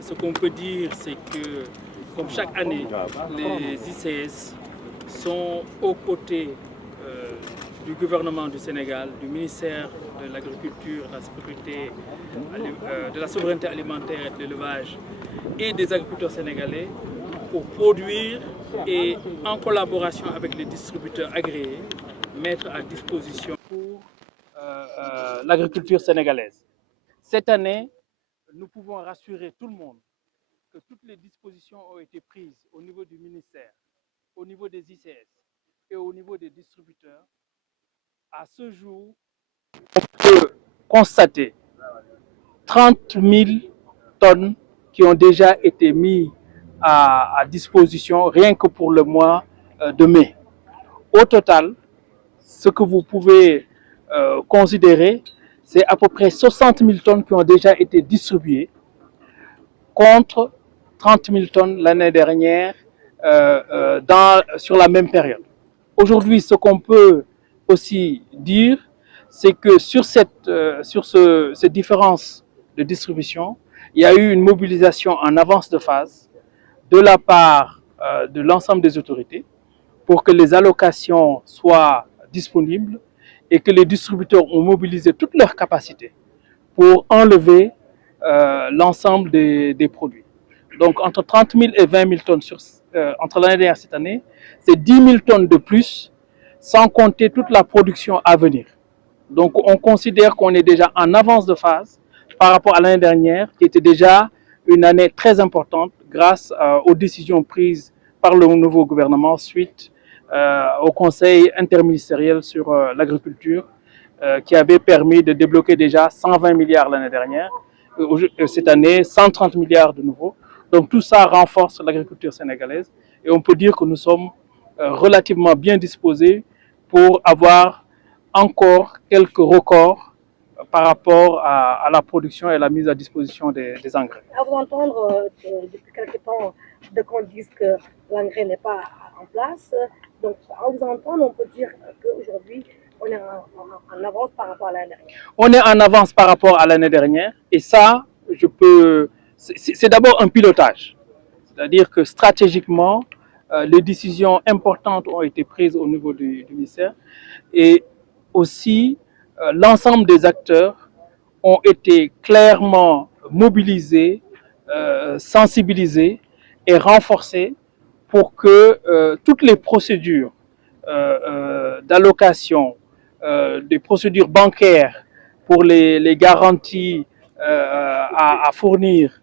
Ce qu'on peut dire, c'est que, comme chaque année, les ICS sont aux côtés du gouvernement du Sénégal, du ministère de l'Agriculture, de la souveraineté alimentaire et de l'élevage et des agriculteurs sénégalais pour produire et, en collaboration avec les distributeurs agréés, mettre à disposition pour l'agriculture sénégalaise. Cette année, nous pouvons rassurer tout le monde que toutes les dispositions ont été prises au niveau du ministère, au niveau des ICS et au niveau des distributeurs. À ce jour, on peut constater 30 000 tonnes qui ont déjà été mises à disposition rien que pour le mois de mai. Au total, ce que vous pouvez considérer, c'est à peu près 60 000 tonnes qui ont déjà été distribuées contre 30 000 tonnes l'année dernière sur la même période. Aujourd'hui, ce qu'on peut aussi dire, c'est que sur cette différence de distribution, il y a eu une mobilisation en avance de phase de la part de l'ensemble des autorités pour que les allocations soient disponibles et que les distributeurs ont mobilisé toutes leurs capacités pour enlever l'ensemble des produits. Donc entre 30 000 et 20 000 tonnes entre l'année dernière et cette année, c'est 10 000 tonnes de plus, sans compter toute la production à venir. Donc on considère qu'on est déjà en avance de phase par rapport à l'année dernière, qui était déjà une année très importante grâce aux décisions prises par le nouveau gouvernement suite au Conseil interministériel sur l'agriculture, qui avait permis de débloquer déjà 120 milliards l'année dernière, cette année 130 milliards de nouveau. Donc tout ça renforce l'agriculture sénégalaise et on peut dire que nous sommes relativement bien disposés pour avoir encore quelques records par rapport à la production et à la mise à disposition des engrais. À vous entendre, depuis quelque temps, qu'on dise que l'engrais n'est pas en place. Donc, à vous entendre, on peut dire qu'aujourd'hui, on est en avance par rapport à l'année dernière. On est en avance par rapport à l'année dernière et ça, c'est d'abord un pilotage. C'est-à-dire que stratégiquement, les décisions importantes ont été prises au niveau du ministère et aussi l'ensemble des acteurs ont été clairement mobilisés, sensibilisés et renforcés pour que toutes les procédures d'allocation, des procédures bancaires pour les garanties à fournir